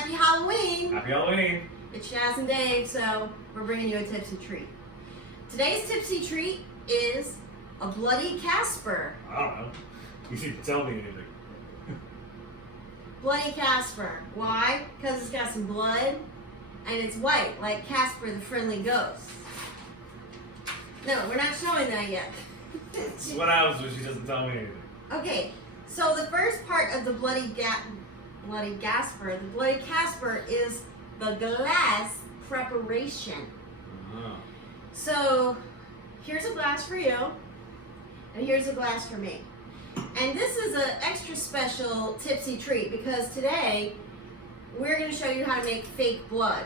Happy Halloween! Happy Halloween! It's Shaz and Dave, so we're bringing you a Tipsy Treat. Today's Tipsy Treat is a Bloody Casper. I don't know. You didn't tell me anything. Bloody Casper. Why? Because it's got some blood and it's white, like Casper the Friendly Ghost. No, we're not showing that yet. What happens when she doesn't tell me anything? Okay, so the first part of the Bloody Casper is the glass preparation. Oh. So here's a glass for you, and here's a glass for me. And this is an extra special Tipsy Treat because today we're going to show you how to make fake blood.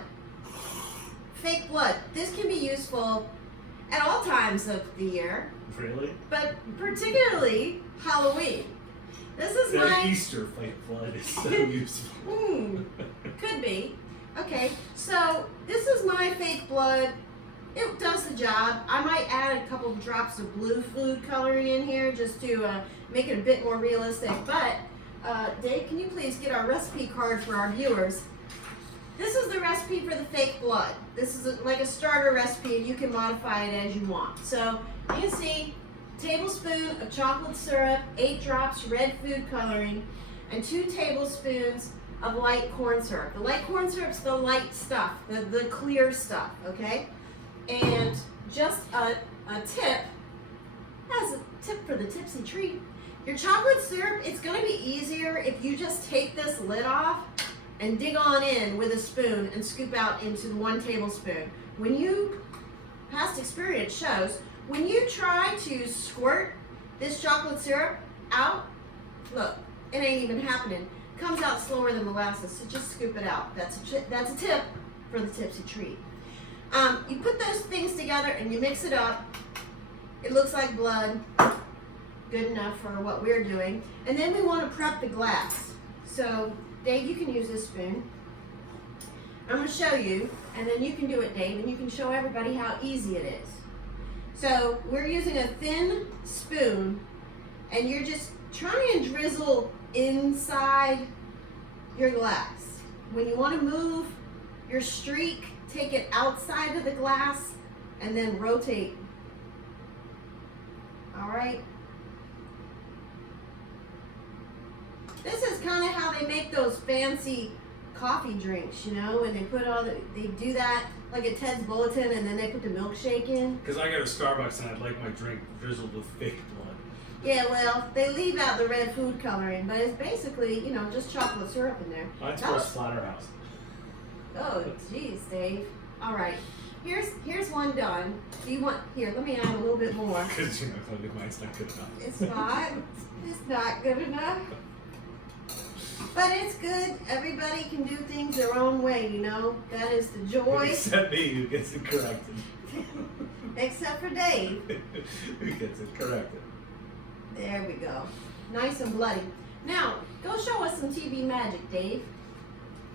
Fake blood. This can be useful at all times of the year. Really? But particularly Halloween. This is That Easter fake blood is so useful. Could be. Okay, so this is my fake blood. It does the job. I might add a couple of drops of blue food coloring in here just to make it a bit more realistic. But Dave, can you please get our recipe card for our viewers? This is the recipe for the fake blood. This is like a starter recipe, and you can modify it as you want. So you can see tablespoon of chocolate syrup, 8 drops red food coloring, and 2 tablespoons of light corn syrup. The light corn syrup's the light stuff, the clear stuff, okay? And just a tip, as a tip for the Tipsy Treat, your chocolate syrup, it's gonna be easier if you just take this lid off and dig on in with a spoon and scoop out into the 1 tablespoon. When you, past experience shows, when you try to squirt this chocolate syrup out, look, it ain't even happening. Comes out slower than molasses, so just scoop it out. That's a tip for the Tipsy Treat. You put those things together and you mix it up. It looks like blood, good enough for what we're doing. And then we want to prep the glass. So Dave, you can use this spoon. I'm going to show you, and then you can do it, Dave, and you can show everybody how easy it is. So we're using a thin spoon, and you're just trying to drizzle inside your glass. When you want to move your streak, take it outside of the glass and then rotate. All right. This is kind of how they make those fancy coffee drinks, you know, and they put they do that like at Ted's Bulletin, and then they put the milkshake in. Because I go to Starbucks and I'd like my drink drizzled with fake blood. Yeah, well, they leave out the red food coloring, but it's basically, you know, just chocolate syrup in there. Mine's for Splatterhouse. Oh, geez, Dave. All right, here's one done. Do you want, here, let me add a little bit more. Because, you know, mine's not good enough. It's not good enough. But it's good. Everybody can do things their own way, you know. That is the joy. Except me, who gets it corrected. Except for Dave. Who gets it corrected. There we go. Nice and bloody. Now, go show us some TV magic, Dave.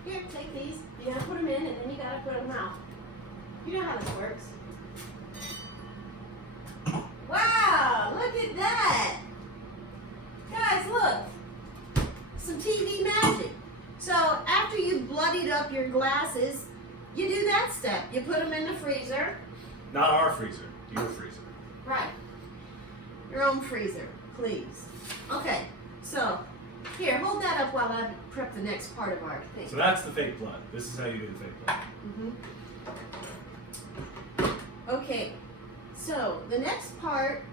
Here, take these. You gotta put them in, and then you gotta put them out. You know how this works. Wow, look at that. Guys, look. Some TV magic. So after you've bloodied up your glasses, you do that step. You put them in the freezer. Not our freezer, your freezer. Right. Your own freezer, please. Okay, so here, hold that up while I prep the next part of our thing. So that's the fake blood. This is how you do the fake blood. Okay, so the next part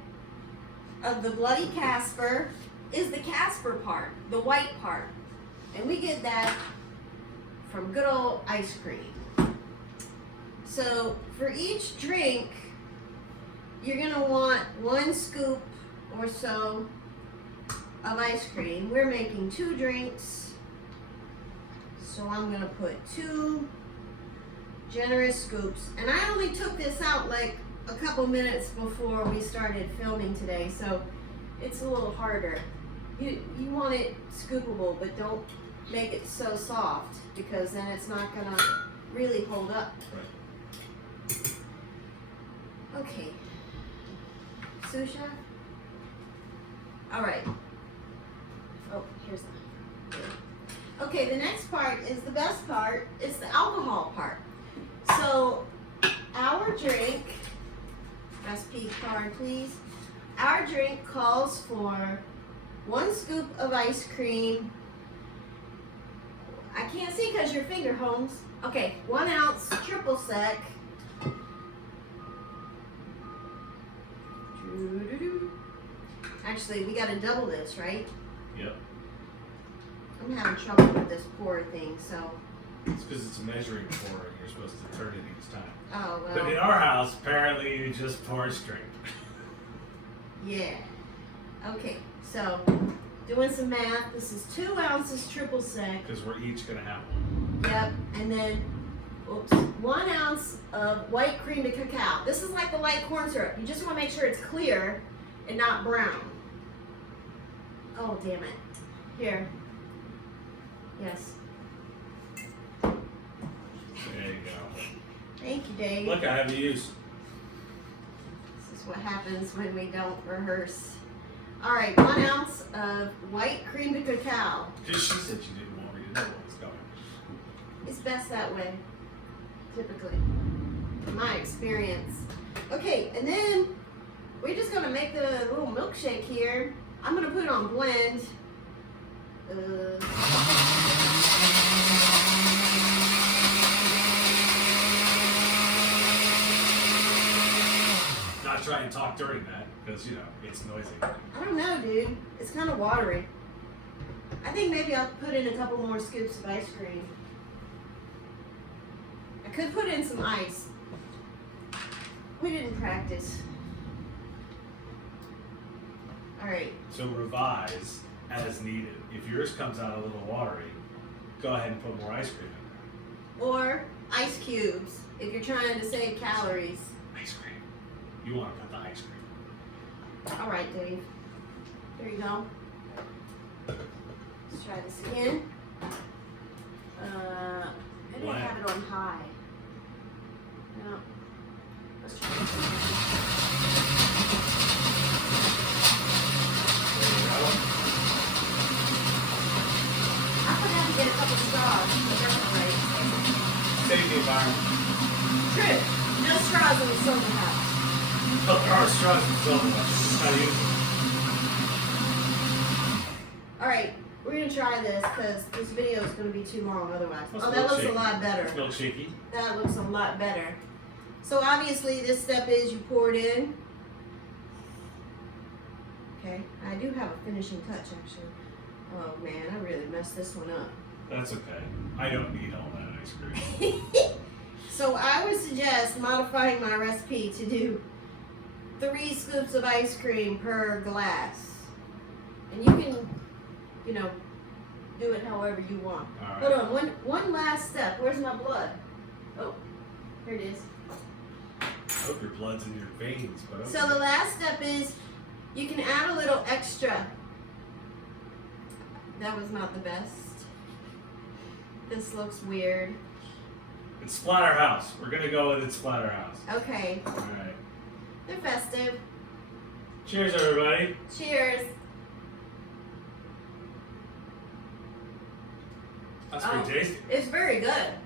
of the Bloody Casper is the Casper part, the white part. And we get that from good old ice cream. So for each drink, you're gonna want 1 scoop or so of ice cream. We're making 2 drinks, so I'm gonna put 2 generous scoops. And I only took this out like a couple minutes before we started filming today, so it's a little harder. You want it scoopable, but don't make it so soft, because then it's not gonna really hold up. Right. Okay. Susha? All right. Oh, here's that. Okay, the next part is the best part. It's the alcohol part. So, our drink, recipe card please. Our drink calls for 1 scoop of ice cream. I can't see because your finger, Holmes. Okay, 1 ounce triple sec. Actually, we gotta double this, right? Yep. I'm having trouble with this pour thing, so. It's because it's a measuring pour and you're supposed to turn it each time. Oh, But in well. our house, apparently you just pour straight. Yeah. Okay, so doing some math. This is 2 ounces triple sec. Because we're each going to have one. Yep, and then, oops, 1 ounce of white cream to cacao. This is like the light corn syrup. You just want to make sure it's clear and not brown. Oh, damn it. Here. Yes. There you go. Thank you, Dave. Look, I have the use. This is what happens when we don't rehearse. All right, 1 ounce of white cream to cacao. She said she didn't want me to know what was going. It's best that way, typically, in my experience. Okay, and then we're just gonna make the little milkshake here. I'm gonna put it on blend. Not try and talk during that, because, you know, it's noisy. I don't know, dude. It's kind of watery. I think maybe I'll put in a couple more scoops of ice cream. I could put in some ice. We didn't practice. All right. So revise as needed. If yours comes out a little watery, go ahead and put more ice cream in Or ice cubes if you're trying to save calories. there. Ice cream. You want to put the ice cream. All right, Dave. There you go. Let's try this again. I didn't have it on high. No. Let's try this again. There you go. I'm gonna have to get a couple straws, but that's all right. Save the environment. True. No straws in the soda house. Oh, there are straws in so much. Just how to use them. All right, we're gonna try this because this video is gonna be too long otherwise. That's Oh, that looks a milkshake. lot better. It's milkshakey. That looks a lot better. So obviously this step is you pour it in. Okay, I do have a finishing touch actually. Oh man, I really messed this one up. That's okay. I don't need all that ice cream. So I would suggest modifying my recipe to do 3 scoops of ice cream per glass. And you can, you know, do it however you want. All right. Hold on, one last step. Where's my blood? Oh, here it is. I hope your blood's in your veins, but okay. So the last step is you can add a little extra. That was not the best. This looks weird. It's Splatterhouse. We're gonna go with it's Splatterhouse. Okay, All right. they're festive. Cheers, everybody. Cheers. That's Oh. pretty tasty. It's very good.